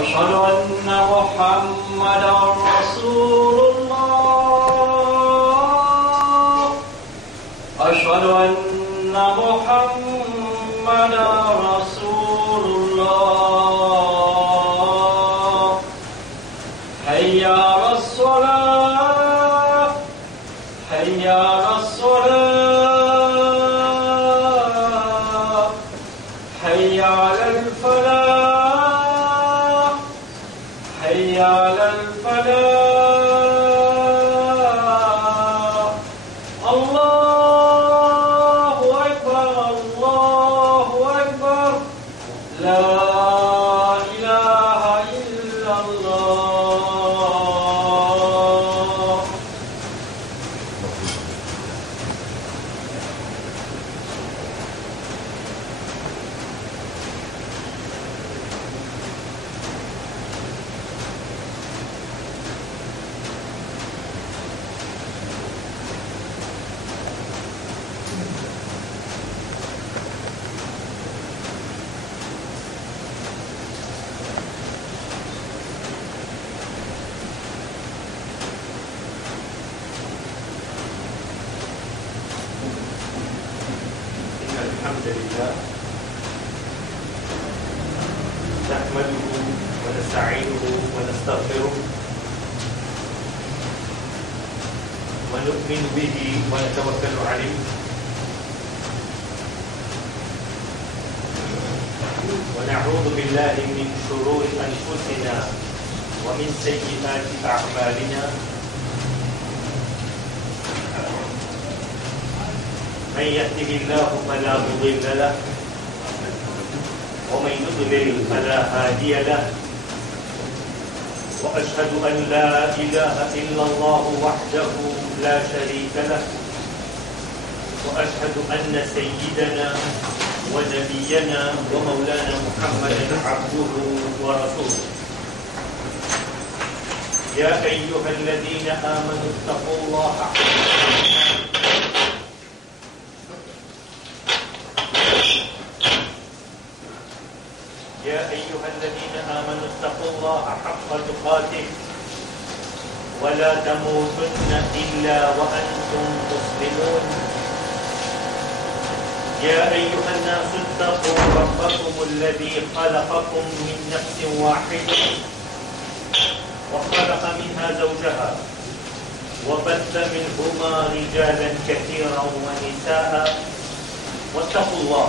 أشهد أن محمدا رسول الله أشهد أن محمدا رسول الله حي على الصلاة حي على الصلاة حي على الفلاح حي على الفلاح الله أكبر الله أكبر لا إله إلا الله. الحمد لله نحمده ونستعينه ونستغفره ونؤمن به ونتوكل عليه ونعوذ بالله من شرور أنفسنا ومن سيئات أعمالنا من يهده الله فلا مضل له ومن يضلل فلا هادي له وأشهد أن لا إله إلا الله وحده لا شريك له وأشهد أن سيدنا ونبينا ومولانا محمدا عبده ورسوله. يا أيها الذين آمنوا اتقوا الله يا أيها الذين آمنوا اتقوا الله حق تقاته ولا تموتن إلا وأنتم مسلمون. يا أيها الناس اتقوا ربكم الذي خلقكم من نفس واحدة وخلق منها زوجها وبث منهما رجالا كثيرا ونساء واتقوا الله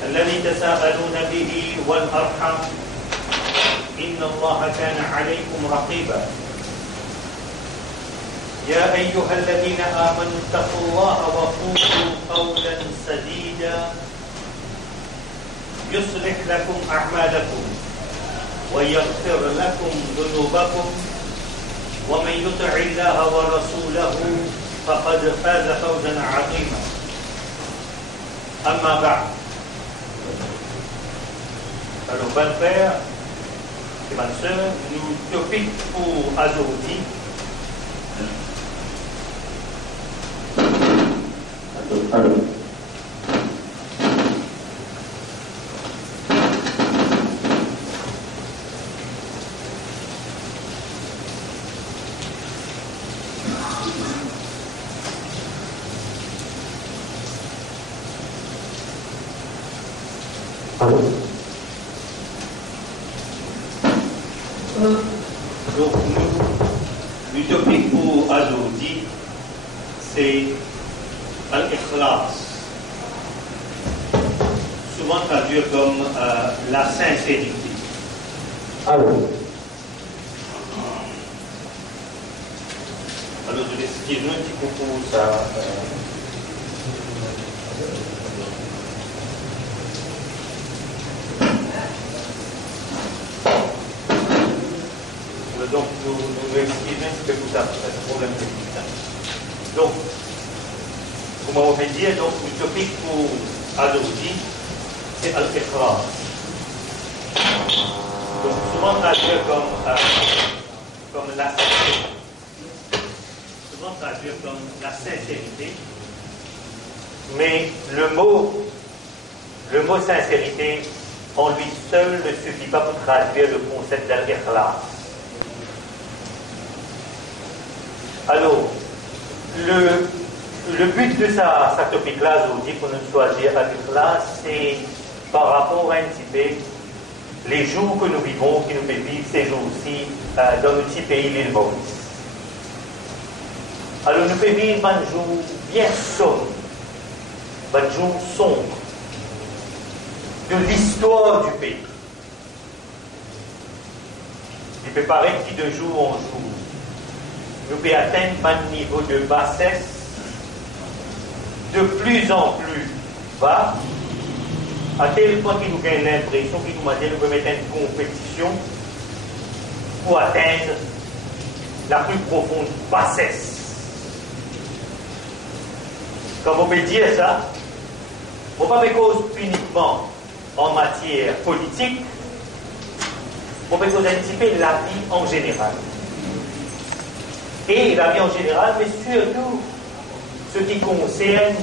الذي تساءلون به والأرحام إن الله كان عليكم رقيبا. يا أيها الذين آمنوا اتقوا الله وقولوا قولا سديدا يصلح لكم أعمالكم ويغفر لكم ذنوبكم ومن يطع الله ورسوله فقد فاز فوزا عظيما. أما بعد. Alors, bonne frère et bonne sœur, nous topic pour aujourd'hui. Donc, le topic pour aujourd'hui, c'est Al-Ikhlas, souvent traduit comme la sincérité. Alors, je vais expliquer un petit peu pour ça. Donc, nous expliquons un petit peu tout ça, parce que c'est un problème technique. Donc, comme on va dire, donc, le topic pour aujourd'hui, c'est Al-Ikhlas. Donc, souvent traduit comme la sincérité. Souvent traduit comme la sincérité. Mais le mot le mot sincérité, en lui seul, ne suffit pas pour traduire le concept d'al-ikhlas. Alors, le but de sa topic-là, aujourd'hui, pour nous choisir al-ikhlas, c'est par rapport à un petit peu les jours que nous vivons, qui nous fait vivre ces jours-ci dans notre petit pays, l'île Maurice. Alors, nous fait vivre un jour bien sombre, un jour sombre de l'histoire du pays. Il peut paraître que de jour en jour, nous pouvons atteindre un niveau de bassesse de plus en plus bas, à tel point qu'il nous gagne l'impression qu'il nous dit nous pouvons mettre une compétition pour atteindre la plus profonde bassesse. Quand on peut dire ça, on ne va pas cause uniquement en matière politique, on peut anticiper la vie en général. Et la vie en général, mais surtout ce qui concerne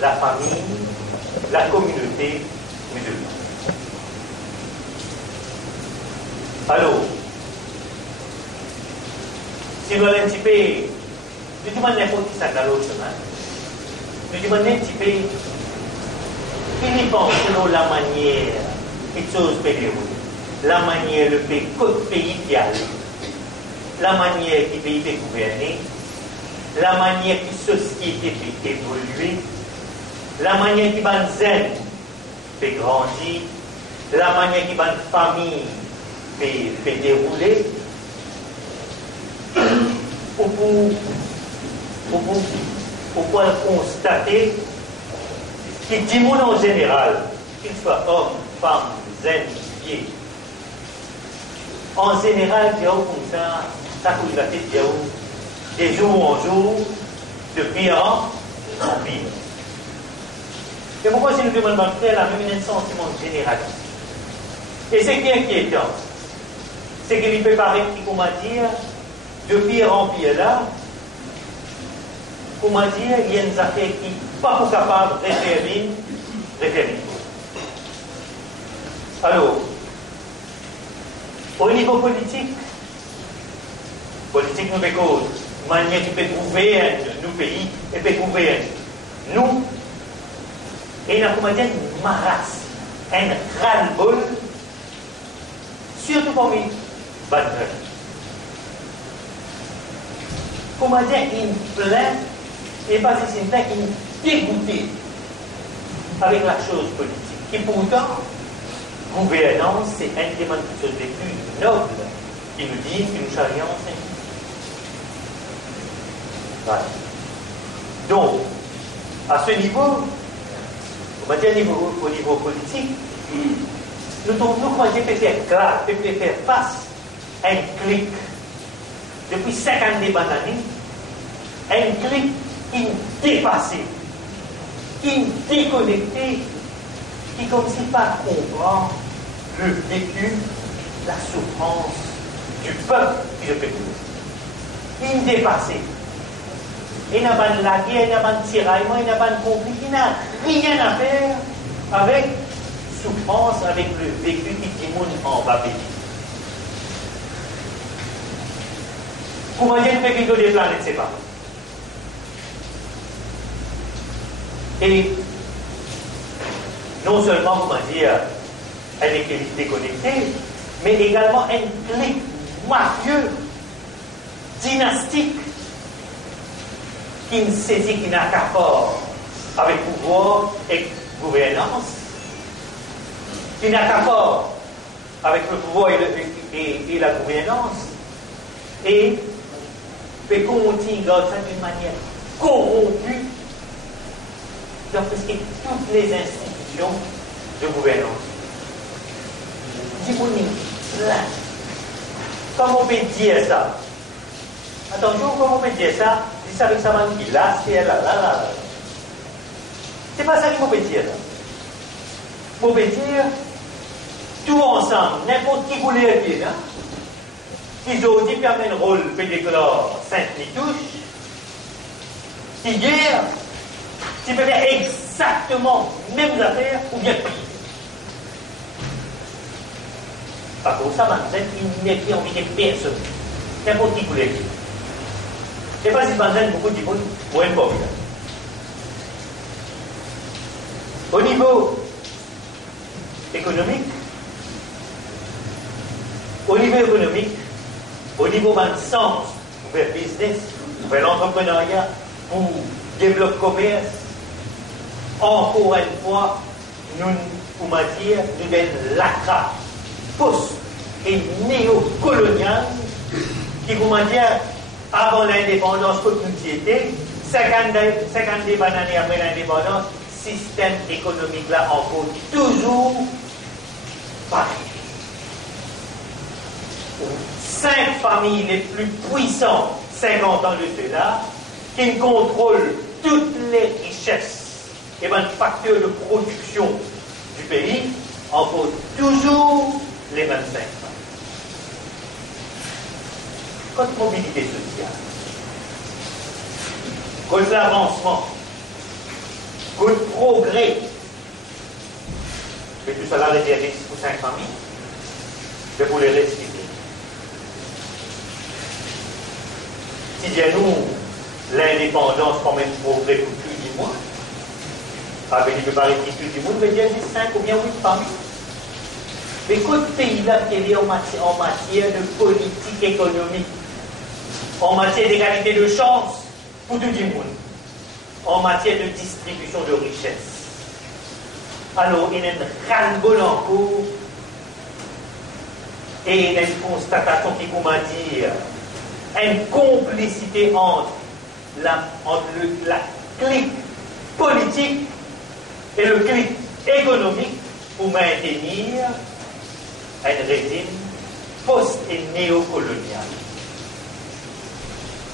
la famille, la communauté musulmane. Alors, si nous allons un petit peu, nous demandons n'importe qui ça dans l'autre semaine, nous demandons un petit peu, qui y pense selon la manière que les choses peuvent dérouler, la manière le pays qui a la manière qui pays peut gouverner, la manière qui société peut évoluer, la manière qui va zen peut grandir, la manière qui va famille peut dérouler, pour pouvoir constater que du monde en général, qu'il soit homme, femme, zen, pied, en général, il y a comme ça coule la tête, il y a des jours en jour, de pire en pire. Et pourquoi si nous demandons de faire la même un sentiment général? Et ce qui est inquiétant, c'est qu'il peut paraître, comment dire, de pire en pire là, comment dire, il y a une affaire qui n'est pas capable de référer. Alors, au niveau politique nous fait cause, manière qui peut gouverner nos pays et peut gouverner nous, et il y a comment dire une marasse, un ras-le-bol, surtout parmi les jeunes. Comment dire, une plainte, et pas si c'est une plainte, une dégoûtée avec la chose politique, qui pourtant, gouvernance, c'est un des choses les plus nobles qui nous disent, qui nous charrient ensemble. Voilà. Donc, à ce niveau, on va dire au niveau politique, nous comment dire, peut faire face à un clic depuis 50 années, un clic qui dépassé, qui déconnecté, qui comme si pas comprend le vécu, la souffrance du peuple qui le fait vivre. Il dépassé. Il n'a pas de la guerre, il n'a pas de tiraillement, il n'a pas de conflit, il n'a rien à faire avec souffrance, avec le vécu qui dit en va vivre. Comment dire que les deux planètes c'est pas. Et non seulement, comment dire, un équilibre déconnecté, mais également un clic mafieux, dynastique, qui ne saisit, qui n'a qu'à faire avec pouvoir et gouvernance, qui n'a qu'à faire avec le pouvoir et la gouvernance, et peut continuer d'une manière corrompue dans presque toutes les institutions de gouvernance. Disponible, plein. Comment on peut dire ça? Attention, comment on peut dire ça? C'est avec sa main qui là, c'est là. C'est pas ça qu'on peut dire. On peut dire tout ensemble, n'importe qui voulait dire, ils ont dit qu'il y avait un rôle peut déclarer Sainte-Nitouche, qui hier, Tu peux faire exactement les mêmes affaires ou bien pire. Par contre, ça, il n'est plus envie de personne. N'importe qui voulait dire. C'est pas si beaucoup de monde, moins pas. Au niveau économique, au niveau d'un sens, vers business, vers l'entrepreneuriat, pour développer le commerce, encore une fois, nous, pour matière, nous avons l'acra post et néocolonial qui, pour dire, avant l'indépendance, toute société, 50 années après l'indépendance, système économique là encore toujours pareil. 5 familles les plus puissantes, 50 ans de cela, qui contrôlent toutes les richesses et les facteurs de production du pays, encore toujours les mêmes 5 familles. Contre mobilité sociale, contre l'avancement, contre progrès, mais tout cela est des risques pour 5 familles, mais pour les restes, si nous, l'indépendance comme un progrès pour tout le monde, avec il peut paraître tout le monde, mais il y a 5 ou bien 8 familles. Mais quel pays-là qui est en matière de politique économique, en matière d'égalité de chance pour tout le monde, en matière de distribution de richesses. Alors, il y a une ras-le-bol en cours et il y a une constatation qui comment dire une complicité entre la clique politique et le clique économique pour maintenir un régime post- et néocolonial.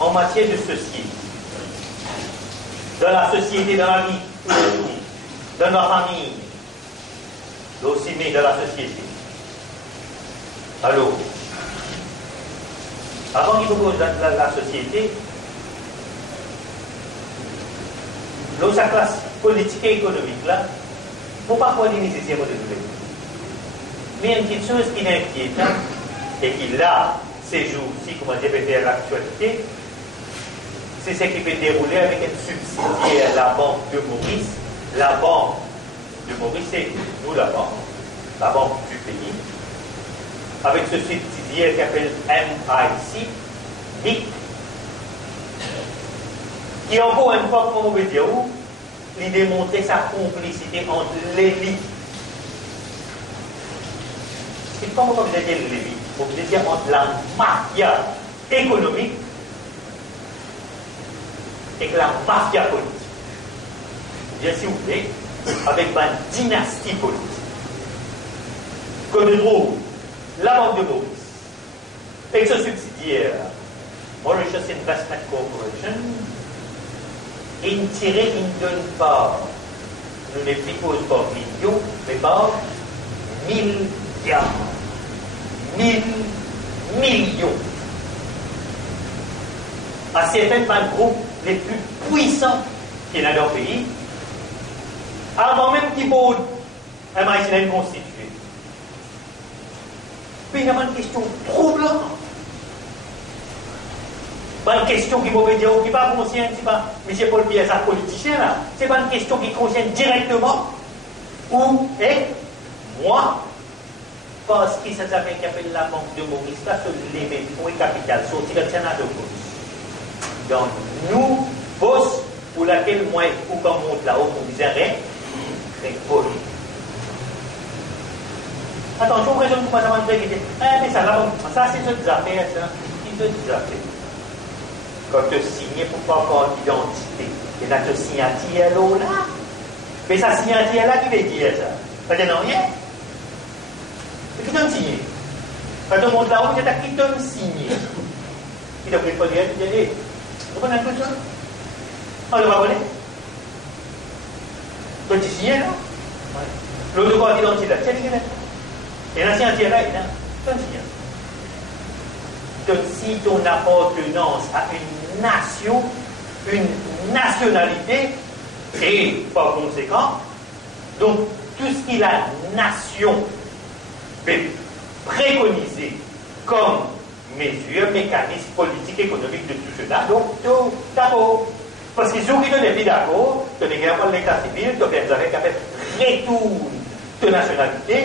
En matière de société, dans la société, dans la vie, dans la famille, aussi mais dans la société. Alors, avant qu'il propose la société, dans sa classe politique et économique là, il ne faut pas voir les nécessaires de développer. Mais une petite chose qui est inquiétante, et qui là, ces jours-ci, comment répéter l'actualité, c'est ce qui peut dérouler avec un subsidiaire, la banque de Maurice. La banque de Maurice, c'est nous la banque du pays, avec ce subsidiaire qui appelle MIC, qui encore une fois, comme on veut dire, il démontrait sa complicité entre l'élite. C'est comment on veut dire l'élite? On veut dire entre la mafia économique et la mafia politique. Bien si vous voulez, avec une dynastie politique. Que nous trouve la banque de Maurice, avec ce subsidiaire, Mauritius Investment Corporation, il tirait, il ne donne pas, nous ne propose pas millions, mais pas milliards. 1000 millions. À certains groupes les plus puissants qu'il y a dans le pays, avant même qu'il y ait un maïsinaire constitué. Puis il y a une question troublante. Pas une question qui m'a dire, qui n'est pas consciente, c'est pas M. Paul Pierre, ça politicien là. C'est pas une question qui concerne directement où est moi. Parce que ça s'appelle qui appelle la banque de Maurice, là, sur les fonds et capital, sorti le Sénat de Maurice. Donc, nous, boss, pour laquelle moi, ou comme on monte là-haut, on disait rien, c'est poli. Attention, raisonne pour moi, ça m'a dit, mais ça, là, ça, c'est ce des affaires, ça. C'est des affaires. Quand tu signes pour pas avoir d'identité, et là, tu signes là. Mais ça signature là, qui veut dire ça? Ça veut dire non, rien. C'est qui donne signé. Quand on monte là-haut, il y a qui donne signé. Il devrait pas dire, il dit, vous connaissez un peu ça? On le va connaître. Donc, tu signes là. L'autre quoi, d'identité là, tiens, et la signature là, il donne signé. Donc, si ton appartenance à une nation, une nationalité, Et par conséquent, donc tout ce qui la nation peut préconiser comme mesures, mécanismes politiques, économiques de tout cela, donc tout d'accord. Parce que si vous n'êtes pas d'accord, tu n'es pas l'état civil, tu fais des affaires qui appellent retour de nationalité,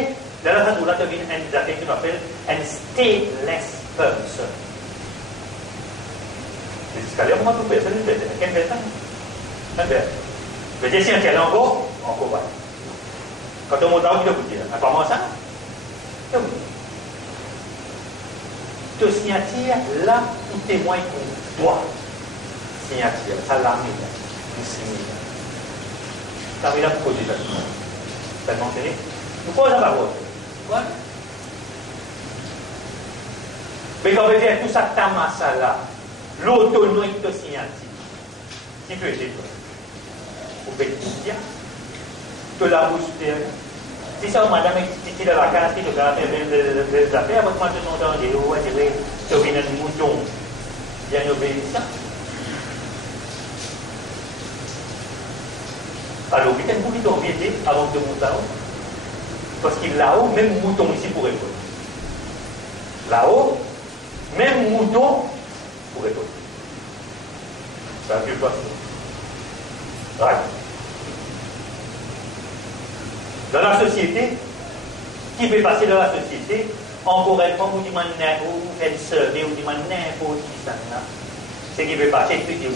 dans la façon où là, tu deviens un des affaires qui appelle un stateless person. C'est ce qu'elle a tout fait, c'est une bête, quelle bête, hein? Je dis, si un tel encore va. Quand on monte là, il vous dire, apparemment ça, c'est vous. Tu signature là où témoigne pour toi. Signature, ça l'a mis là, il signe là. Ça veut dire pour poser la question. Ça va mentionner. Nous posons la parole. Voilà. Mais quand on veut dire tout ça, tamassa là, l'autonomie de signature, qui peut aider toi? Vous pouvez dire, que la bouche si ça, madame est dans la case, qui te garde des affaires, votre mari sont dans les hauts, tu viens un mouton, bien obéissant. Alors, peut-être vous qui t'enviez avant de monter là-haut. Parce que là-haut, même mouton ici pourrait être. Là-haut, même mouton pourrait être. Ça ne veut pas ça. Ouais. Dans la société, qui peut passer dans la société, encore une fois, vous dites ou une sœur, ou dites n'importe qui ça, ce qui peut passer, c'est une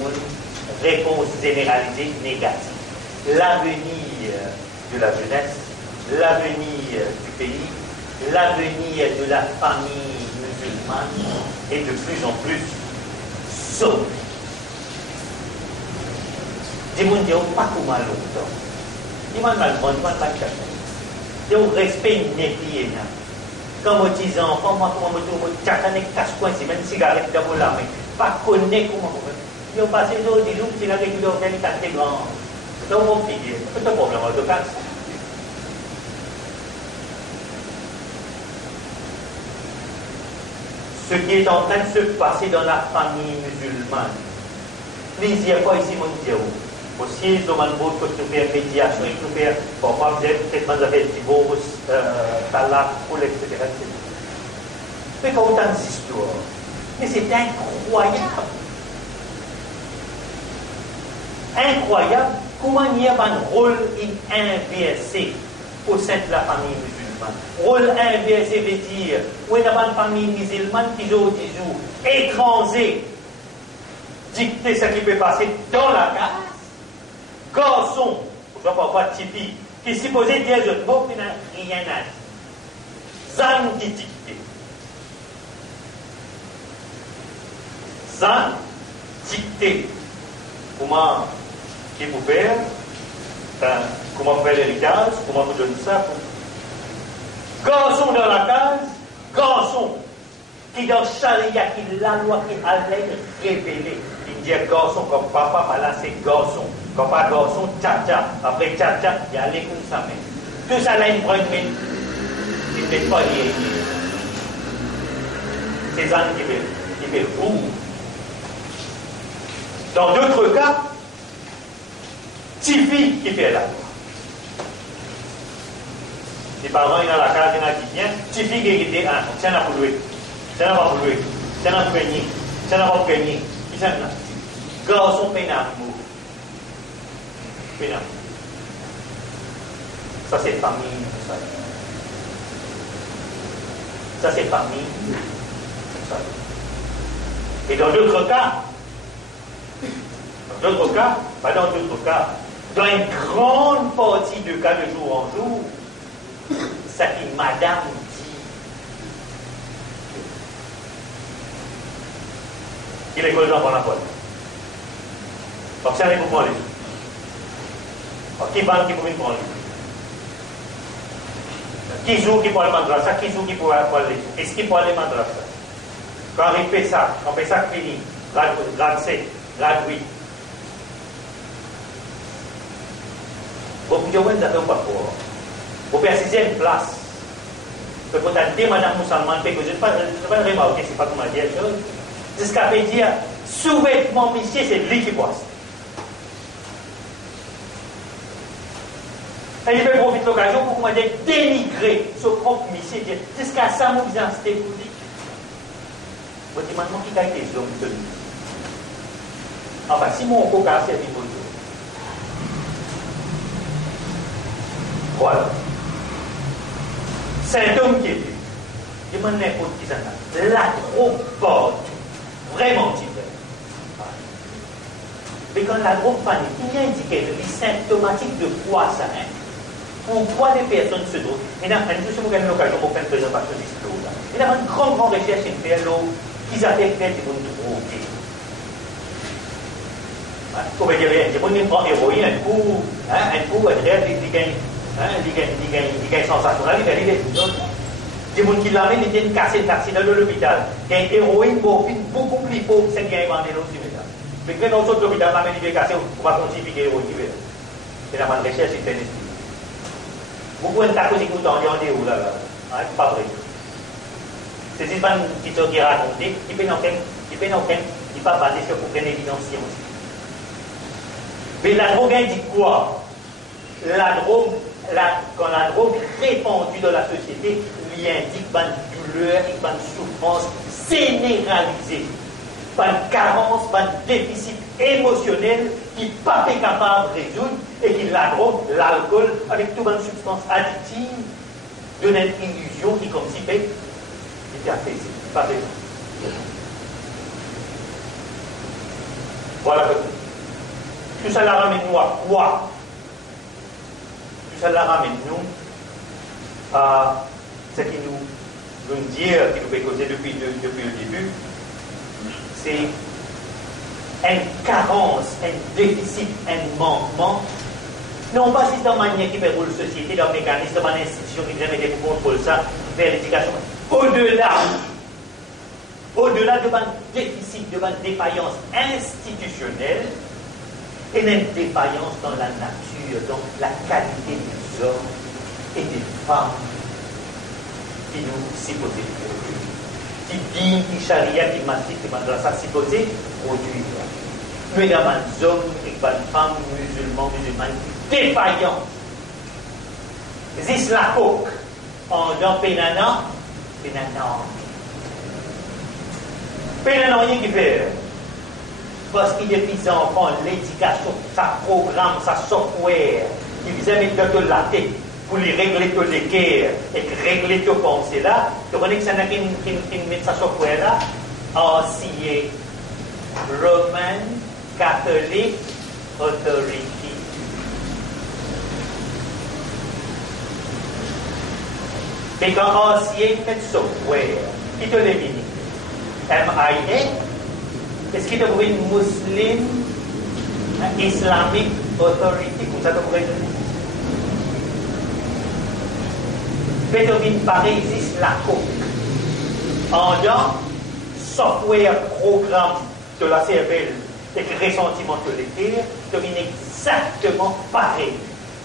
réponse généralisée négative. L'avenir de la jeunesse, l'avenir du pays, l'avenir de la famille musulmane est de plus en plus sombre. Dis-moi, pas comment longtemps. Dis-moi, mal chercher. Il y a un respect n'est pas. Quand on dit enfant, moi, comment je cache-coin, c'est même cigarette dans la main. Pas connaître comment on fait. Ils ont passé des jours, c'est la régulière organisateur grand. C'est un bon figure. C'est un problème de cas. Ce qui est en train de se passer dans la famille musulmane. Plaisir pas ici, mon Dieu. Aussi, ils ont un mot que tu fais médiation, et tu fais, parfois, peut-être, vous avez divorce, talak, etc. Mais quand on a des histoires, mais c'est incroyable. Incroyable comment il y a un rôle inversé au sein de la famille musulmane. Rôle inversé veut dire, où il y a une famille musulmane qui joue des jours étrangers, dicter ce qui peut passer dans la case. Garçon, je ne vois pas typique, qui est supposé dire je ne vois rien à dire. Zan qui dicte. Zan dicté. Comment qui vous faire, comment faire l'héritage, comment vous donner ça. Garçon dans la case, garçon qui dans charia, qui la loi qui allait révéler. Il dit garçon comme papa, là c'est garçon. Quand pas garçon, tcha-tcha. Après tcha-tcha, il y a les comme ça. Tout ça là, il prend il ne met pas lié. C'est ça qui fait roux. Dans d'autres cas, Tifi qui fait la loi. Les parents, ils ont la case, ils ont dit bien, Tifi qui est dit, ah, ça n'a pas loué. Ça n'a pas loué. Ça n'a pas gagné. Ça n'a pas gagné. Ils ont dit, garçon pénal. Ça c'est famille. Ça c'est famille. Et dans d'autres cas, dans une grande partie de cas de jour en jour, ça qui madame dit. Il est collant pour la parole. Observez pour moi les qui parle qui peut venir prendre qui joue qui peut aller madrasa, qui joue qui peut aller est-ce qu'il peut aller madrasa quand il fait ça, quand il fait ça fini grade C, grade 8 vous pouvez voir ça fait pas pour vous pouvez assister à une place peut-être madame musulmane que je ne pas remarquer c'est pas comment dire jusqu'à dire sous-vêtement monsieur c'est lui qui passe. Et il veut profiter de l'occasion pour comment dire dénigrer son propre mission. Jusqu'à ça, nous disons, c'était politique. Vous dites maintenant qui a été les hommes de lui. Enfin, si mon coca a servi pour Dieu. Voilà. C'est un homme qui est vu. Je demande n'importe qui ça n'a. La drogue porte. Vraiment différent. Mais quand la drogue panique, il y a indiqué que c'est symptomatique de quoi ça hein? Pourquoi les personnes se droguent? Et dans je suis l'occasion pour faire une présentation d'histoire. Il y a une grande recherche qui fait qu'ils avaient fait des bonnes drogues. Vous pouvez dire, les gens prennent héroïne, un coup, ils gagnent sensationnel, ils gagnent des choses. Les gens qui l'amènent, ils viennent casser l'accident de l'hôpital. Il y a une héroïne beaucoup plus pauvre que celle qui a inventé l'autre. Mais quand on sort de l'hôpital, l'amène, il est cassé, on va continuer l'héroïne. C'est la bonne recherche, c'est un esprit. Vous pouvez être d'accord, écoute, on est où là, c'est pas vrai. C'est une petite chose qui est racontée, il peut n'est pas basé sur aucune évidence scientifique. Mais la drogue indique quoi? Quand la drogue répandue dans la société lui indique une douleur et une souffrance généralisée, une carence, un déficit émotionnel qui n'est pas capable de résoudre et qui la drogue, l'alcool, avec toute une substance addictive, donne une illusion qui, comme si était apaisée, pas fait. Voilà. Tout ça la ramène nous à quoi? Tout ça la ramène nous à ce qui nous veut dire, qui nous fait causer depuis le début, c'est une carence, un déficit, un manquement. Non pas si c'est une manière qui fait pour la société, dans le mécanisme, dans l'institution qui vient mettre pour contrôler ça vers l'éducation. Au-delà de un déficit, de une défaillance institutionnelle, et d'une défaillance dans la nature, dans la qualité des hommes et des femmes qui nous supposés produire. Qui dit, qui charia, qui mastique, qui madrasa supposé produire. Nous avons des hommes et des femmes musulmanes défaillants. Zis la coque en dans pénanant, rien qui fait. Parce qu'il y a des enfants, l'éducation, ça programme, ça software, qui vise à mettre de la tête pour les régler tous les guerres et régler tous les pensées là. Tu connais que ça n'a qu'une met sa software là? Ancien Roman Catholic Authority. Mais quand ancien fait software, qui te l'élimine? MIA? Est-ce qu'il y a une Muslim Islamic Authority? Comme ça, tu pourrais dire. Pétomine pareil existe la coque. En dans software programme de la cervelle et ressentiment collectif, devine exactement pareil.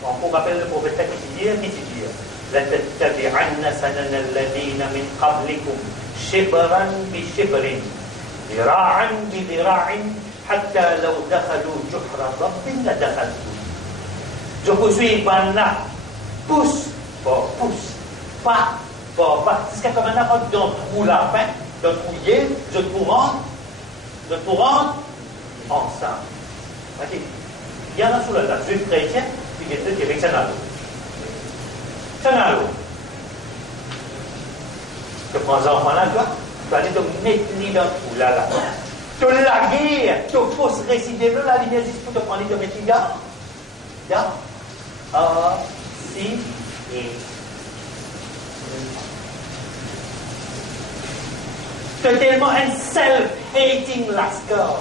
On rappelle le prophète qui dit لَتَتَّبِعَنَّ سَنَنَ الَّذِينَ مِنْ قَبْلِكُمْ شِبْرًا بِشِبْرٍ ذراعا بذراع حتى لو دخلوا جحر رب لدخلتم. Je poursuis par là, pousse, pas, jusqu'à comme un apôtre dans trou la fin, dans trouiller, je te rends ensemble. Ok, il y en a sous la juif chrétien, qui est avec Sanalo. Tu prends un enfant là, toi. Tu vas aller te mettre dans le trou là. Tu la guerre, tu fausses récidive là, la ligne juste pour te prendre et te mettre là. Si, et. Tu es tellement un self-hating lascar.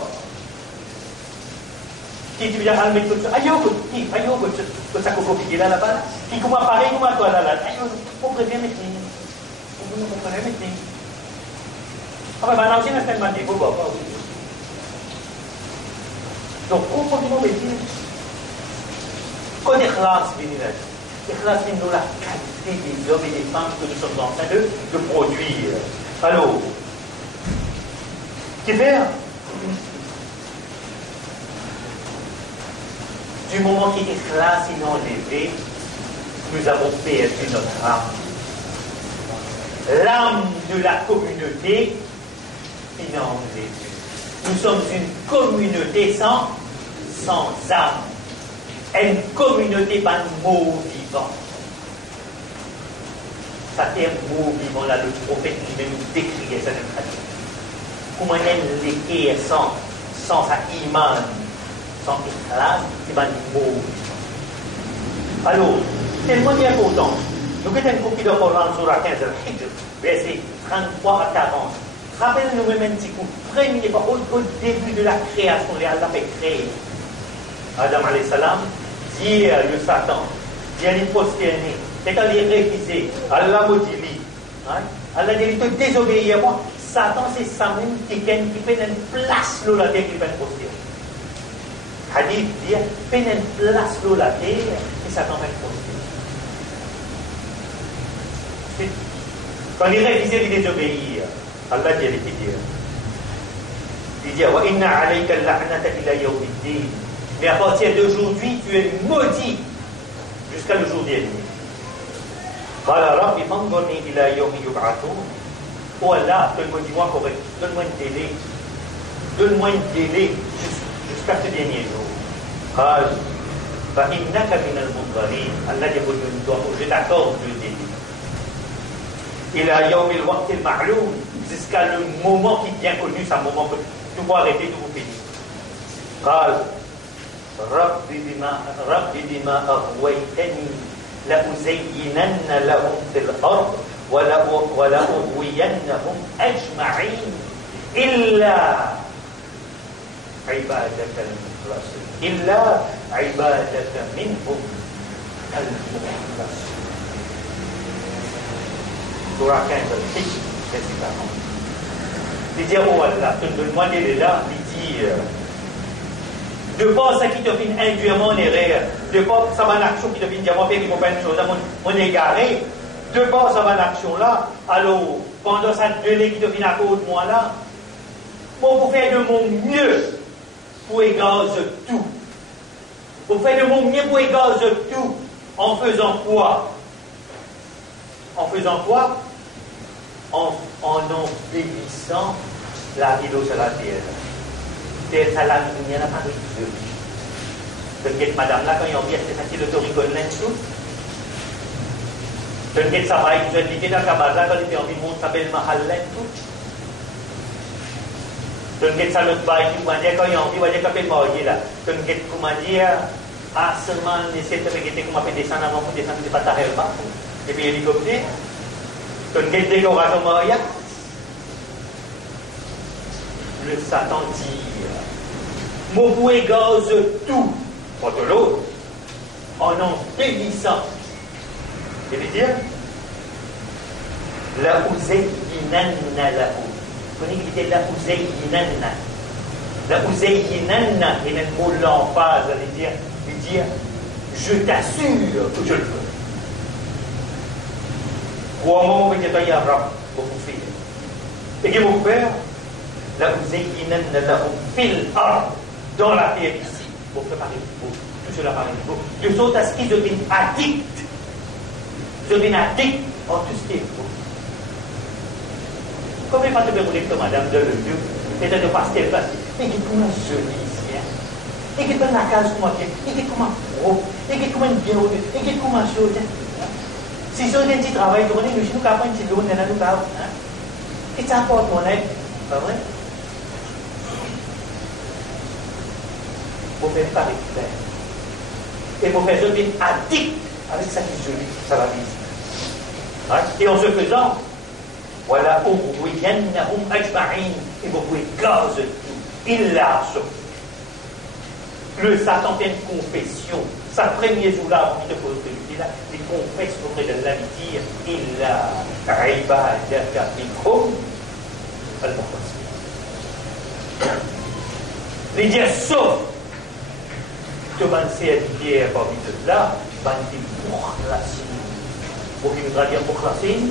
Qui tu viens à mettre tout ça. Aïe, que ça copier là-bas. Qui comment pareil, comment toi là. Aïe, on préfère mettre. On préfère mettre. Ah, mais maintenant aussi, on a fait un mandé, vous voyez. Donc, comment on dit? Quand les classes viennent là, les classes viennent dans la qualité des hommes et des femmes que nous sommes en train de produire. Alors, qu'est-ce faire? Du moment qu'il y a des classes enlevées, nous avons perdu notre âme. L'âme de la communauté, inonde les yeux. Nous sommes une communauté sans âme. Une communauté pas de mots vivants. Ça terme mot vivant là, le prophète lui-même décrivait ça dans le hadith. Comment on l'écrire sans sa iman, sans ikhlas, c'est pas des mots. Alors, tellement important. Nous avons une copie de Coran sur la 15 al-Hijr, verset 33 à 40. Rappelez-nous même un petit coup. Premier pas au début de la création, Allah fait créer. Adam alayhi salam, dit le Satan, dit les posternés, et quand il est révisé, Allah maudit lui. Allah dit il te désobéir à moi. Satan c'est ça même qui fait une place là la terre qui fait prosterner. Hadith dit fait une place là la terre et Satan fait prosterner. Quand il est révisé, il désobéit. Allah dit il dit wa inna alayka al-la'nata ila yawm ad-din. Mais à partir d'aujourd'hui, tu es maudit jusqu'à le jour dernier. Qala rabbi fanzurni ila yawmi yub'athun. Oh Allah, donne-moi correct, donne-moi un délai jusqu'à ce dernier jour. Qala fa innaka min al-munzarin. Allah dit je t'accorde le délai. Ila yawmi al-waqt al-ma'lum, jusqu'à le moment qui est bien connu, c'est un moment que tout va arrêter, tout va finir. Qala رب بما أغويتني لأزينن لهم في الأرض ولأغوينهم أجمعين إلا عبادك المخلصين إلا عبادك منهم المخلصين. Surah 15 al-Hijr, verset 40. Il dit oh Allah, donne-moi des là, il dit de pas ça qui te fait induirement en erreur, de pas ça va une action qui te fait dire moi faire qu'il faut faire une chose, on est égaré, de pas ça va une action là, alors pendant ça délai qui te fait à cause de moi là, bon pour faire de mon mieux pour égarer tout. Pour faire de mon mieux pour égarer tout, en faisant quoi? En faisant quoi? En embellissant la vie sur la terre. C'est ça la lumière, il n'y en a pas de Dieu. Peut-être madame là, quand il y a envie, c'est facile de t'auriconner tout. Peut-être ça va, ils ont dit dans la cabane là, quand il y a envie de monter, ça s'appelle Mahal tout. Peut-être ça l'autre bail, comment dire, quand il y a envie, on va dire qu'il y a marié là. Peut-être comment dire, ah seulement, essaie de regarder comment on peut descendre avant pour descendre, c'est pas ta rêve, et puis hélicoptère. Peut-être décoration mariage. Le Satan dit mon boué gaze tout contre l'autre en embellissant. Il veut dire la ouzayyinanna lahu. Vous connaissez qu'il était la ouzayyinanna. La ouzayyinanna est le mot l'emphase, il veut dire je t'assure que je le fais. Ou un moment où il y a un rap, beaucoup fait. Et qui mon père la ouzayyinanna lahum fil ard, dans la terre ici, pour préparer le beau, tout cela par le beau, de sorte à ce qu'ils deviennent addicts. Ils deviennent addicts en tout ce qui est beau. Comment pas te demander que madame de le Dieu, et de ne pas se déplacer, et qui comment joli ici, et qui donne la case comment bien, et qui comment gros, et qui comment bien, et qui comment chaud. Si c'est un petit travail, nous nous capons un petit lot, nous nous capons, et ça apporte mon aide, pas vrai? Pour faire pas récupérer. Et pour faire devenir addict avec ça qui est joli, ça va vite. Et en se faisant, voilà, et vous pouvez gazer tout. Il l'a sur. Le Satan fait une confession. Sa première jour là, avant qu'il te pose celui là, il confesse auprès de l'ami, il a ibadaka minhum al-mukhlisin. Il dit sauf que van servir parmi ceux-là, van di mukhlasin. Pour qu'il voudra dire mukhlasin,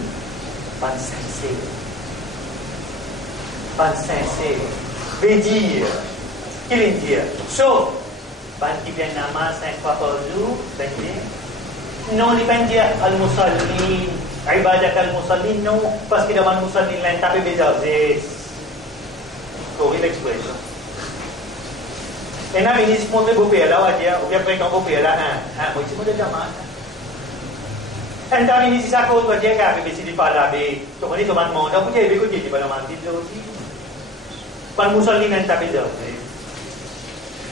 van sincère. Van sincère. Veut dire, qu'il veut dire, sauf van qui vient namaz 5 fois par jour, c'est-à-dire, Non, il ne pas dire al-musallin, ibadat al-musallin, non, parce que devant al-musallin, il tape bezazé. Horrible expression. Et là, il dit, si mon beau père là, on va dire, ou bien après quand beau père là, moi, c'est mon jamaa. Et là, il dit, si ça cause, on va dire, mais si il parle là, mais, tu connais comment demander, vous avez écouté, tu vas demander aussi. Pas al-musallin, il tape bezazé.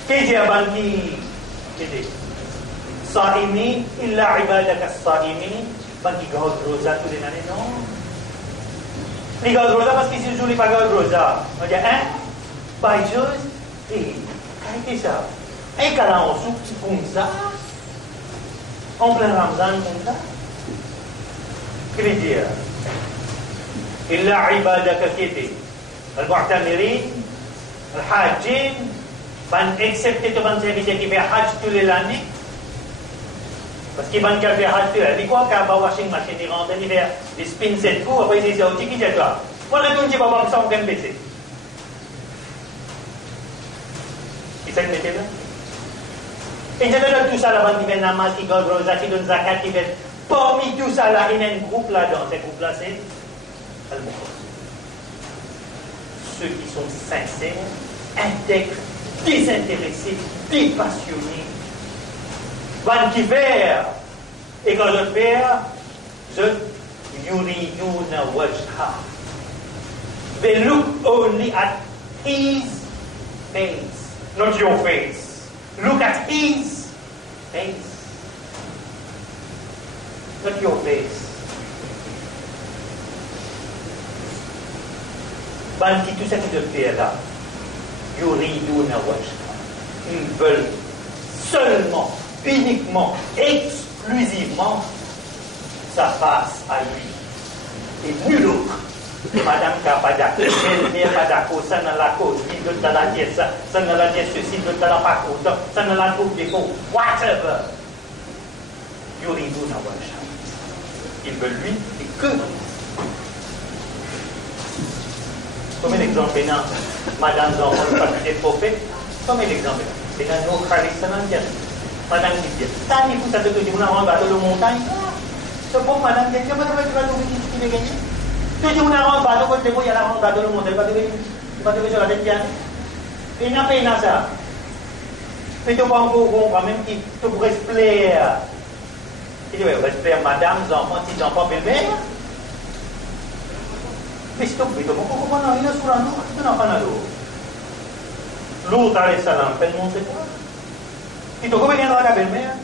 Qu'est-ce qu'il y a banqui? Sa'imin illa ibadak as-sa'imin banqui garde rosa tous les années non. Les garde rosa parce qu'ils jouent les pas garde rosa. On dit pas chose et qu'est-ce ça? Et quand on soupe comme ça en plein Ramadan comme ça. Qu'est-ce que dire? Illa ibadak kiti al-mu'tamirin al-hajjin ban accepter tout ban service qui fait hajj tous les années. Parce qu'il va faire hajj tous les années. Quoi qu'à bas washing machine, il rentre, il fait des spin 7 coups, après il dit c'est qui est toi. Moi, je ne sais pas ça, on peut me baisser. Il s'est mis là. Et je donne tout ça là-bas, qui fait namaz, qui donne rosa, qui donne zakat, qui fait. Parmi tout ça là, il y a un groupe là-dedans. Ce groupe-là, c'est Al-Mukhlas. Ceux qui sont sincères, intègres, désintéressés, dépassionnés. Van qui faire, et quand je fais, je yuriduna wajha. They look only at his face, not your face. Look at his face, not your face. Van qui tout ça que je fais là, yuriduna wajha. Ils veulent seulement, uniquement, exclusivement sa face à lui et nul autre. Madame Kapadako, elle n'est pas d'accord, ça ne la cause, il doit la dire ça ne la dire ceci, il doit la pas cause, ça ne la trouve des faux, whatever. Yuriduna wajha. Il veut lui et que. Comme un exemple maintenant, Madame Zanfant, le papier des prophètes, comme un exemple, c'est un autre traditionnel. Madame qui dit, ça il faut ça te dire, on a un bateau de montagne. Ce bon madame qui dit, tu vas trouver qui va gagner. Tu dis, on a un bateau, il y a un bateau de montagne, tu vas trouver sur la tête piano. Et il n'a pas eu ça. Mais tu vas encore comprendre, même qui te pourrait se plaire. Il dit, ouais, se plaire madame, enfants, petits enfants, belle-mère. Mais si tu veux, comment on a une sur la nous, tu n'as pas l'eau. L'autre, alayhi salam, fait le monde, c'est quoi? Et ton couple viendra à la belle-mère.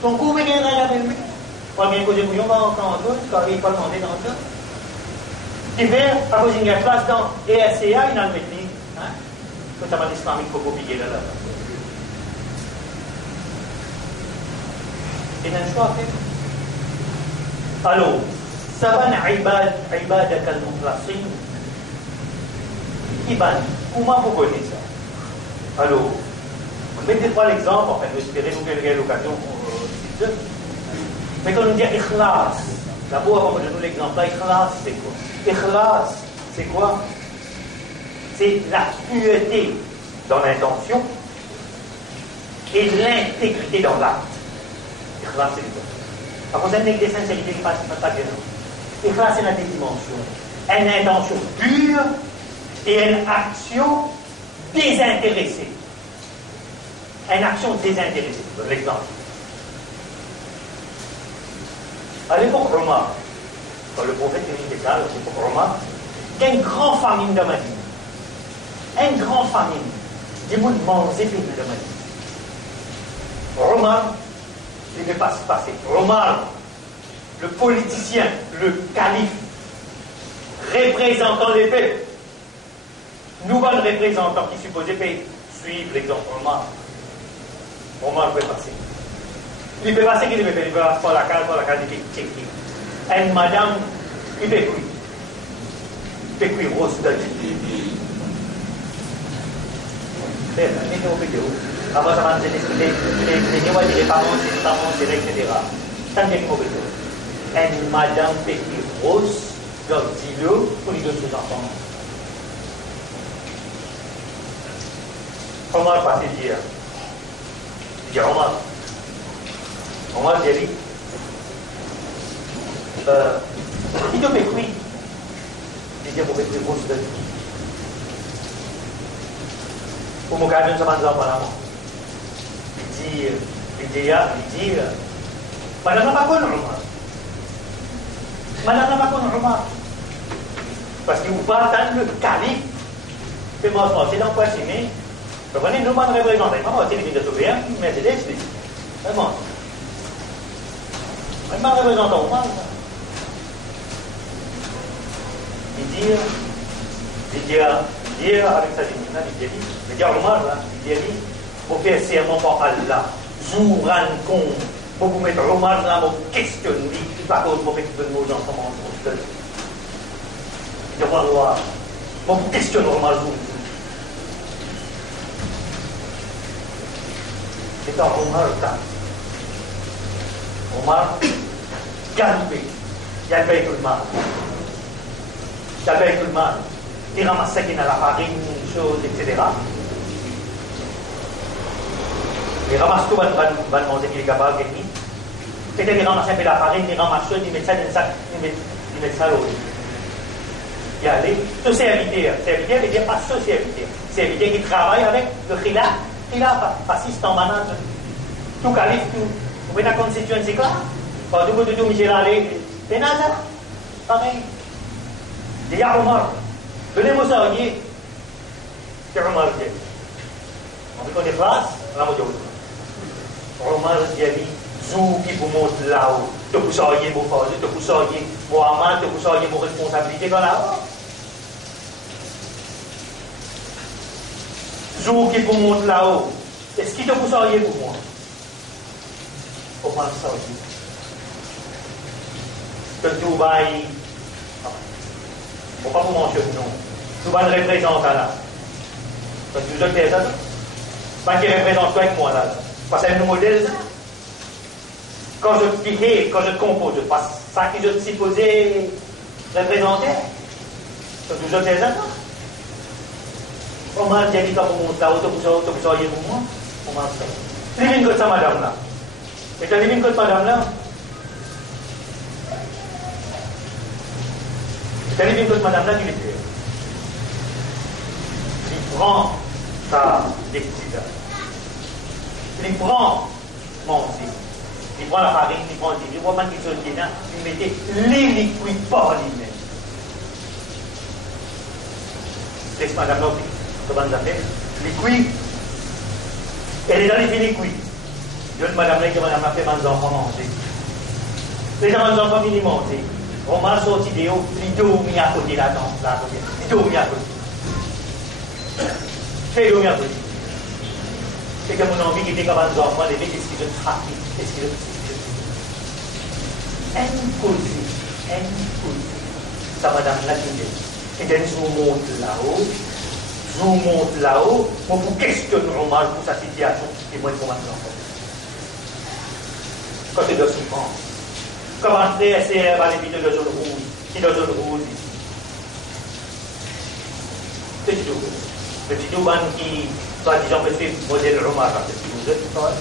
Ton couple viendra à la belle-mère. On va bien causer bouillon quand il faut le demander dans ça. Tu veux, à cause d'une place dans ERCA, il a le métier. Notamment l'islamique, il faut copier là. Il y a un choix à faire. Alors, ça va ibadak al-mukhlasin. Comment vous connaissez ça? Alors, mettez pas l'exemple, enfin, nous espérons nous quelle l'occasion. Mais quand on dit ikhlas, d'abord avant de donner l'exemple, ikhlas c'est quoi? Ikhlas c'est quoi? C'est la pureté dans l'intention et l'intégrité dans l'acte. Ikhlas c'est quoi? Par contre, c'est une des sincérités qui passe pas bien. Ikhlas c'est la dimension. Une intention pure et une action désintéressée. Une action désintéressée. Je donne l'exemple. À l'époque Omar, quand le prophète était là, à l'époque Omar, il y a une grande famine de Madine. Une grande famine. Des gens mangeaient de Madine. Omar, il ne peut pas se passer. Omar, le politicien, le calife, représentant les peuples, nouvel représentant qui supposait suivre l'exemple Omar. Omar peut passer. Il peut passer qu'il ne peut pas, il peut passer par la case, il peut checker. Et madame, il peut cuire. Il peut cuire rose de avant, ça m'a dit les parents, etc. Ça me dit mauvais chose. Et madame peut cuire rose, donc dis-le pour lui donner ses enfants. Omar passe dire. Il dit Omar, Omar jadi hidup ekui dia mau ekui pun sudah umukakan sama apa nama dia mana nama pun Umar parce qu'il vous parle le calife fait moi c'est dans quoi signer donc on est nous pas représenter moi c'est une de sauver mais c'est des vraiment on pas représenter Omar il dit avec sa dignité il dit Omar là il dit vous faites serment pour Allah Zouran con pour vous mettre Omar là pour questionner par contre pour faire nos gens comment on se il dit Allah pour vous questionner Omar Zou c'est un Omar galbé il y a fait tout le mal j'avais tout le mal. Il ramassait qui n'a la farine, une chose, etc. Il ramasse tout, va manger qu'il est capable de gagner. C'était il ramasse un peu la farine, il ramasse tout, il met ça dans ça, il met ça l'eau. Il y a les tout serviteurs, veut dire pas serviteurs qui travaillent avec le khilaf, fasciste en manage, tout calife, tout. Vous voyez la constitution, c'est clair. Quand tout Michel Allé, c'est nada, pareil. Il y a Omar. Venez-moi ça, c'est Omar dit. On fait qu'on est face, on a mon Dieu. Omar dit, Zou qui vous montre là-haut, te vous soyez vos forces, te vous soyez vos amants, te vous soyez vos responsabilités dans là-haut. Zou qui vous montre là-haut, est-ce qu'il te vous soyez pour moi? Omar ça dit. Que tout vaille. On ne va pas vous mentionner non. Tout va le représenter là. Parce que vous êtes ça. Pas qui représente toi avec moi là. Parce que c'est un modèle ça. Quand je piquais, quand je compose, c'est pas ça que je suis supposé représenter. Parce que vous êtes ça. On m'a dit quand vous montez là, vous soyez pour moi. On m'a dit. Living que ça madame là. Et tu living que madame là. C'est une chose madame là qui le fait. Il prend sa décision. Il prend mon fils. Il prend la farine, il prend le il voit quelque chose qui est là, il mettait les liquides par lui-même. C'est madame là, comment ça fait? Liquide. Elle est dans les liquides. Je dis madame là que madame a fait mes enfants manger. Les enfants ils manger. On m'a sorti de haut, il dormit à côté là-dedans, il dormit à côté. C'est dormir à côté. C'est que mon envie qui était comme un enfant, les mecs, est-ce qu'ils ont frappé? Est-ce qu'ils ont imposé? Ça, madame, là, qui dit. Et then, je vous monte là-haut, pour vous questionner Omar pour sa situation, et moi, pour maintenant. Quand c'est de souffrance. Comment faire, c'est les vidéos de zone rouge, qui est de zone rouge. C'est tout. Le petit douban qui, soi-disant, peut suivre le modèle Omar, c'est tout. Vous êtes pas.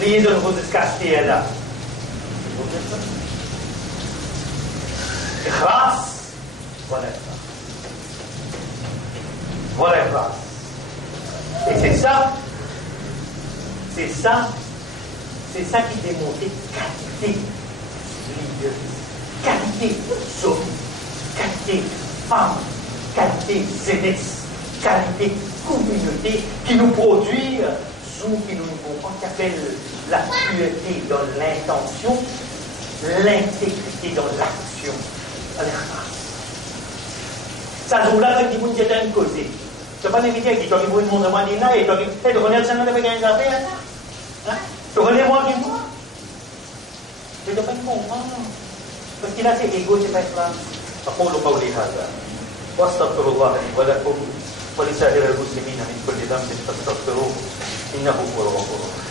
Les zones rouges de Castille là. Vous êtes pas. Grâce. Voilà ça. Voilà grâce. Et c'est ça qui démontrait qualité leader, qualité homme, qualité femme, qualité jeunesse, qualité communauté qui nous produit, qui nous comprend, qui appelle la pureté dans l'intention, l'intégrité dans l'action. Ça joue là, quand vous êtes un causé. Tu n'as pas d'invité qui toi qui vous montre moi là et toi qui tu connais le sang avec un café hein? Tu connais moi qui moi? Je ne peux pas comprendre. Parce qu'il a c'est égo, c'est pas ça. أقول قولي هذا وأستغفر الله لي ولكم ولسائر المسلمين من كل ذنب فاستغفروه إنه هو الغفور الرحيم.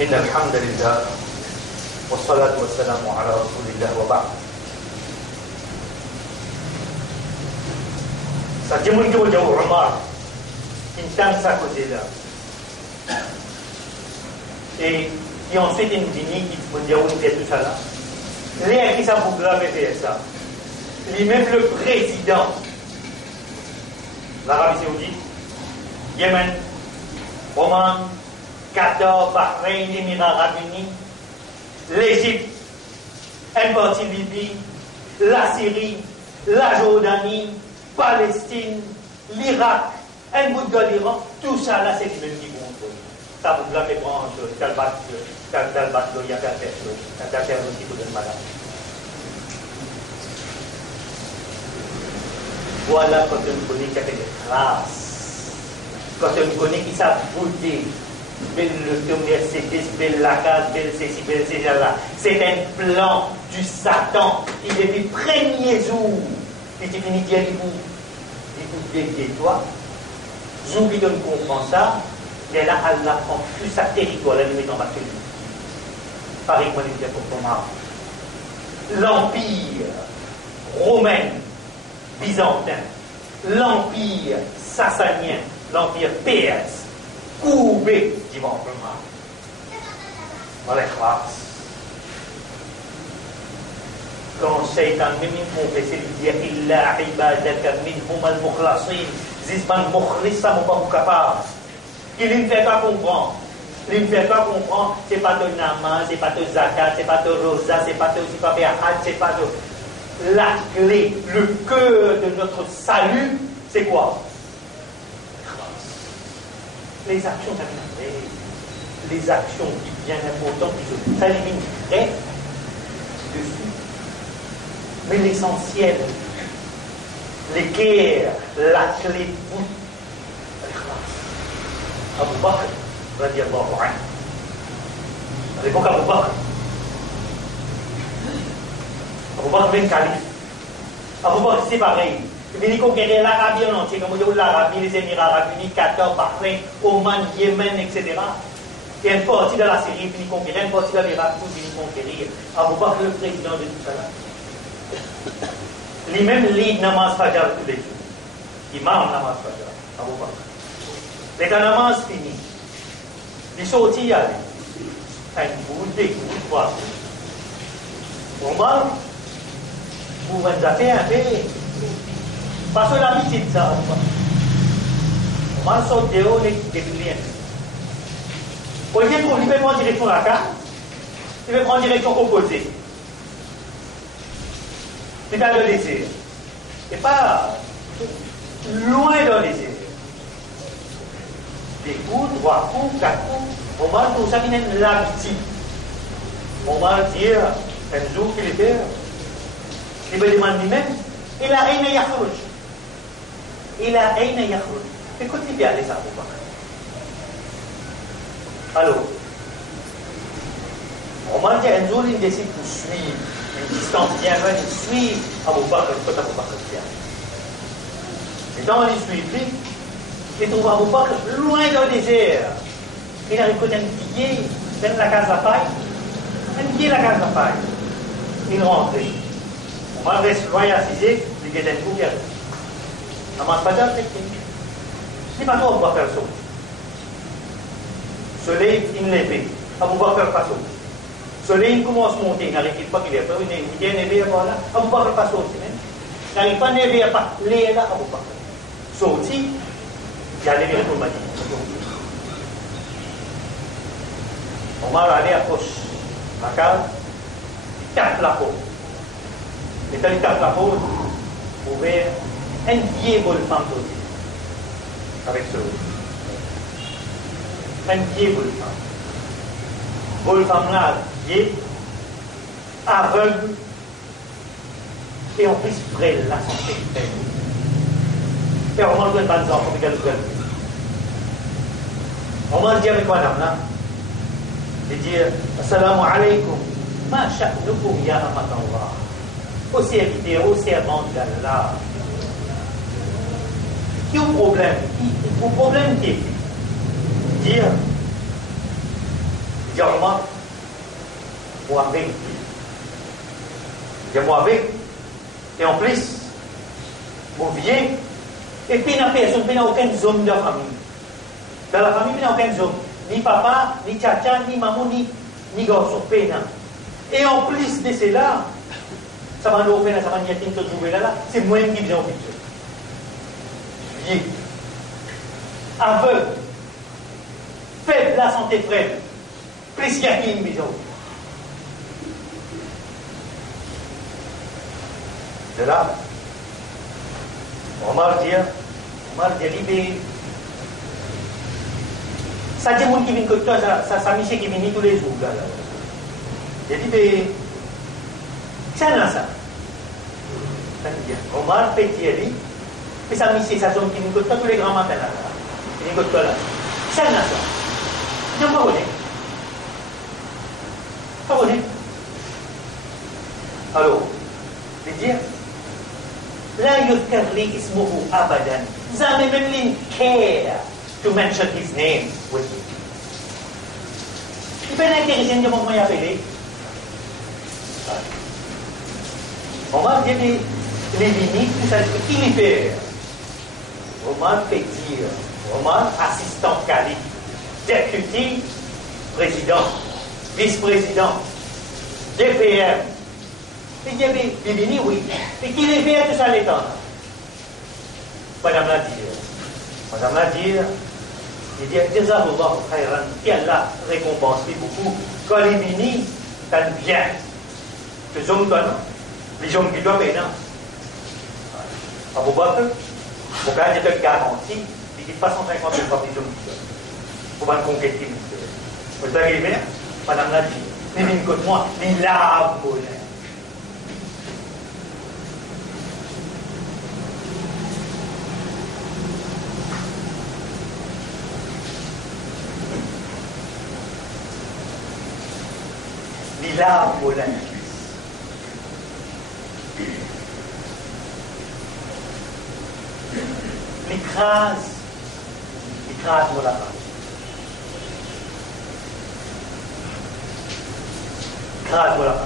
إن الحمد لله والصلاة والسلام على رسول الله وبعد. Saja muncul jauh Umar Intan sa côté là. Et ensuite il nous dit qu'il faut dire tout ça là. Rien qui ça pour graver faire ça. Lui-même le président l'Arabie Saoudite, Yémen, Oman, Qatar, Bahreïn, Émirats Arabes Unis, l'Égypte, une partie Libye, la Syrie, la Jordanie, Palestine, l'Irak, un bout de l'Iran, tout ça là c'est lui-même qui contrôle. Ça vous l'avez branché, tel bateau, il y a tel terre aussi pour le malade. Voilà quand on connaît qu'il y a des traces. Quand on connaît qu'ils savent bouger, belle Mercedes, belle la case, belle ceci, belle là. C'est un plan du Satan. Il est du premier jour. Et tu finis de dire, il dédier toi. Jour qui donne comprend ça, mais là, elle prend plus sa territoire, elle le met en bas de lui. Pareil, moi, je dis pour Thomas. L'Empire romain, byzantin, l'Empire sassanien, l'Empire perse, courbé, dit mon Thomas. Voilà, classe. Quand Shaitan même confessé, il dit Illa ibadaka minhum al-mukhlasin. Zizman mukhlisa mon pas capable. Il ne fait pas comprendre. Il ne fait pas comprendre. C'est pas de nama, c'est pas de zakat, c'est pas de rosa, c'est pas de hajj, c'est pas de. La clé, le cœur de notre salut, c'est quoi? Les actions naturelles, les actions qui bien importantes, qui se s'aligneraient dessus. Mais l'essentiel, les guerres, la clé de voûte, Abu Bakr, radiallahu anhu. À l'époque, Abu Bakr devient calife. Abu Bakr, c'est pareil. Il vient conquérir l'Arabie en entier, comme on dit l'Arabie, les Émirats Arabes Unis, Qatar, Bahreïn, Oman, Yémen, etc. Et une partie de la Syrie, il vient conquérir, une partie de l'Irak, il vient conquérir. Abu Bakr, le président de tout ça là. Lui-même lit namaz fajar tous les jours. Imam namaz fajar, Abu Bakr. Les namaz fini. Il sortit y aller. Un bout, deux bouts, trois bouts. Omar, vous vous avez un peu. Parce que l'habitude, ça. Omar sort dehors les clients. Au lieu de lui prendre en direction de la carte, il veut prendre en direction opposée. C'est dans le désir. Et pas loin dans le désir. Des coups, trois coups, quatre coups. On va tout ça qui n'est l'habitude. On va dire, un jour qu'il est fait, il me demande lui-même, il a un yakhrouj. Il a un yakhrouj. Écoute, il vient aller ça pour pas. Alors, on va dire, un jour il décide de suivre. Une distance bien loin, il suit Abu Bakr, côté Abu Bakr bien. Et dans les suivis, il trouve Abu Bakr loin dans le désert. Il arrive côté un billet, dans la case à paille, un billet la case à paille. Il rentre. On va rester loin assisé, il y a un coup perdu. La masse pas d'âge, c'est pas trop Abu Bakr saute. Soleil, il lève. Abu Bakr pas saute. Soleil commence à monter, il n'arrive pas qu'il est pas, il est nevé à là, Abu Bakr passe au cinéma. Il n'arrive pas nevé à pas, les là, Abu Bakr. Sorti, il y a les vérités pour Madine. Omar allait approche la case, il tape la porte. Et quand il tape la porte, ouvert un vieil bol femme d'osier. Avec ce un vieil bol femme. Bol femme là, aveugle et en plus frêle, la santé frêle. Et on mange un bon enfant, on regarde le on mange dire avec madame là, et dire Assalamu alaikum, ma sha'nukum ya amatallah. Au serviteur, au servant d'Allah. Qui a un problème? Le problème qui est dire, Omar, moi avec. Je moi avec. Et en plus, mon vieux, et puis il n'y a personne, il n'y a aucun homme de la famille. Dans la famille, il n'y a aucun homme. Ni papa, ni tchatcha, ni maman, ni garçon. Et en plus de cela, ça va nous faire, ça va nous faire une nouvelle là, c'est moi qui viens au picture. Vieux, aveugle, faible, la santé faible, plus qu'il y a une maison. De là, on va dire, libéré. Ça dit monde qui vient que toi, ça Michel qui vient tous les jours là. Il dit ben ça là ça. Ça dit bien. On va petit ali. Mais ça Michel ça zone qui vient que toi tous les grands matins là. Il vient que toi là. Ça là ça. Je me connais. Pas connais. Alors, je dis لا يذكر لي اسمه أبدا. Jamais même il care to mention his name with me. Il peut l'intéresser de comment il appelé. On va dire les limites, tout ça, qui les fait. On va fait dire, on va assistant quali, député, président, vice-président, DPM. Et il y avait des lignes, oui. Et qui les fait tout ça l'état. Madame la dire. Madame la dire. Il dit, Jazahullah khairan, qu'Allah récompense beaucoup. Quand les vignes, t'as bien. Les hommes, toi, non? Les hommes qui doivent être, non? Abu Bakr, pour que je te garantis, il dit pas 150 000 fois les hommes qui doivent. Pour pas conquérir. Vous savez, Madame la dit, les vignes contre moi, les laves, larmes aux lèvres. L'écrase mon lapin. Écrase mon lapin.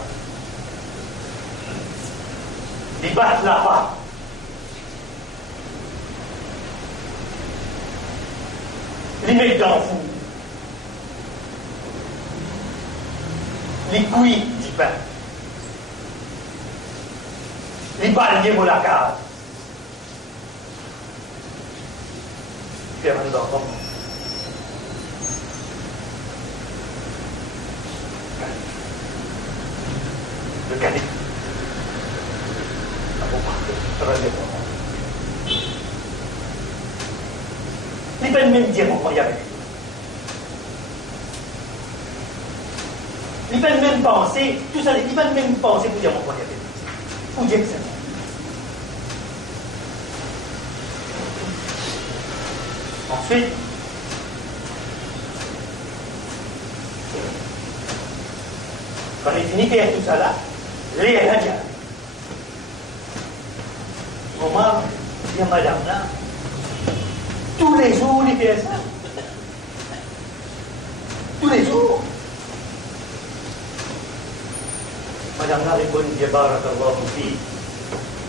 Les battent la part. Les mettent dans le fou. Les couilles du pain, les balles pour la case. Pierre nous en comme. Le cadet. Les peines même dire pourquoi il y avait. Il va même penser, tout ça, il va même penser pour dire mon point de pour dire que c'est bon. Ensuite, quand il finit de faire tout ça là, les radiales. Moment, il y a madame là, tous les jours il fait ça. Tous les jours. Madame la répond, Barakallahu fi,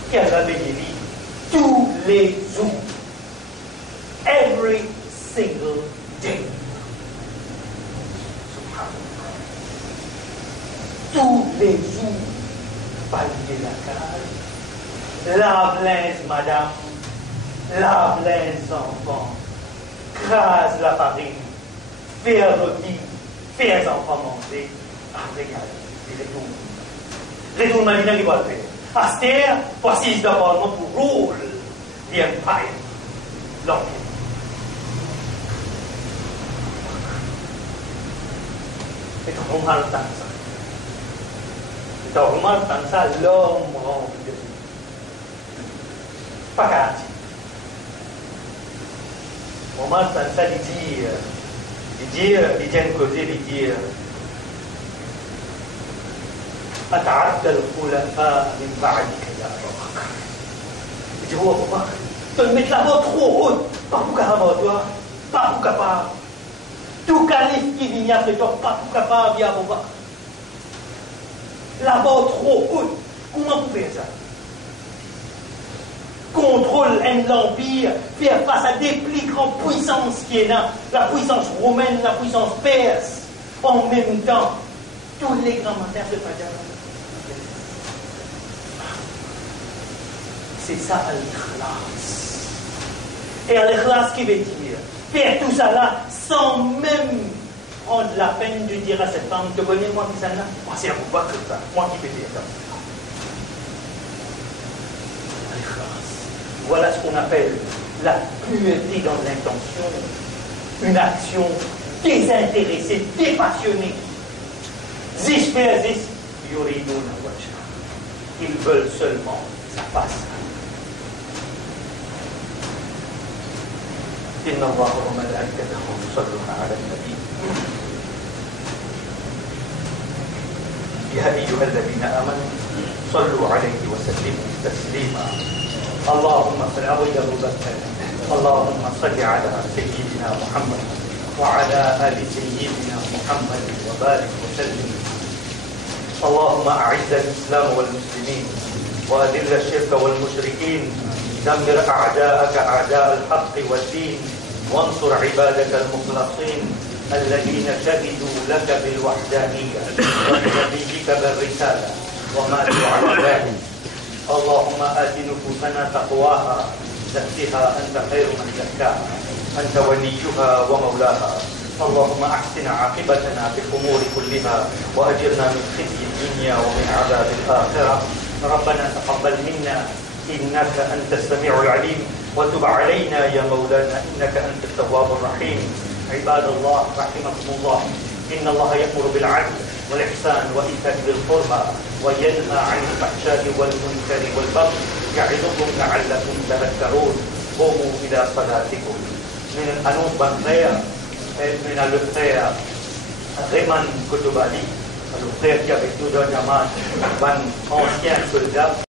qu'elle a béni tous les jours, every single day. Tous les jours, balayer la case, lave linge madame, lave linge enfants, crase la farine, faire rôti, faire enfants manger, après il retourne. Retourne maintenant qui va le faire. Astère, voici le Parlement pour rôle l'Empire, l'Empire. C'est un mal dans ça. C'est un mal dans ça, l'homme rempli de vie. Pas garanti. Au mal dans ça, il dit un côté, il dit أتعدى الخلفاء من بعدك يا أبا بكر. Il dit, oh Abu Bakr, tu me mets la voix trop haute, pas pour capable, toi, pas pour capable. Tout calife qui vient après toi, pas pour capable, ya Abu Bakr. la barre trop haute. Comment vous faites ça? Contrôle l'empire, faire face à des plus grandes puissances qui est là, la puissance romaine, la puissance perse, en même temps. Tous les grands matins se font. C'est ça al-ikhlas. Et al-ikhlas qui veut dire faire tout ça là sans même prendre la peine de dire à cette femme, te connais moi qui ça là? Moi c'est à vous pas comme ça, moi qui peux dire ça. Al-ikhlas. Voilà ce qu'on appelle la pureté dans l'intention, une action désintéressée, dépassionnée. Ils veulent seulement sa face. إن الله وملائكته يصلون على النبي يا أيها الذين آمنوا صلوا عليه وسلموا تسليما اللهم صل على سيدنا محمد وعلى آل سيدنا محمد وبارك وسلم اللهم أعز الإسلام والمسلمين وأذل الشرك والمشركين دمر أعداءك أعداء الحق والدين وانصر عبادك المخلصين الذين شهدوا لك بالوحدانية ولنبيك بالرسالة وماتوا على ذلك اللهم آت نفوسنا تقواها زكها أنت خير من زكاها أنت وليها ومولاها اللهم أحسن عاقبتنا في الأمور كلها وأجرنا من خزي الدنيا ومن عذاب الآخرة ربنا تقبل منا إنك أنت السميع العليم وتب علينا يا مولانا إنك أنت التواب الرحيم عباد الله رحمكم الله إن الله يأمر بالعدل والإحسان وإيتاء ذي القربى وينهى عن الفحشاء والمنكر والبغي يعظكم لعلكم تذكرون قوموا إلى صلاتكم من الأنوث بنخير من الخير Rayman Kotobali, le frère qui avait tout d'un diamant, un ancien soldat.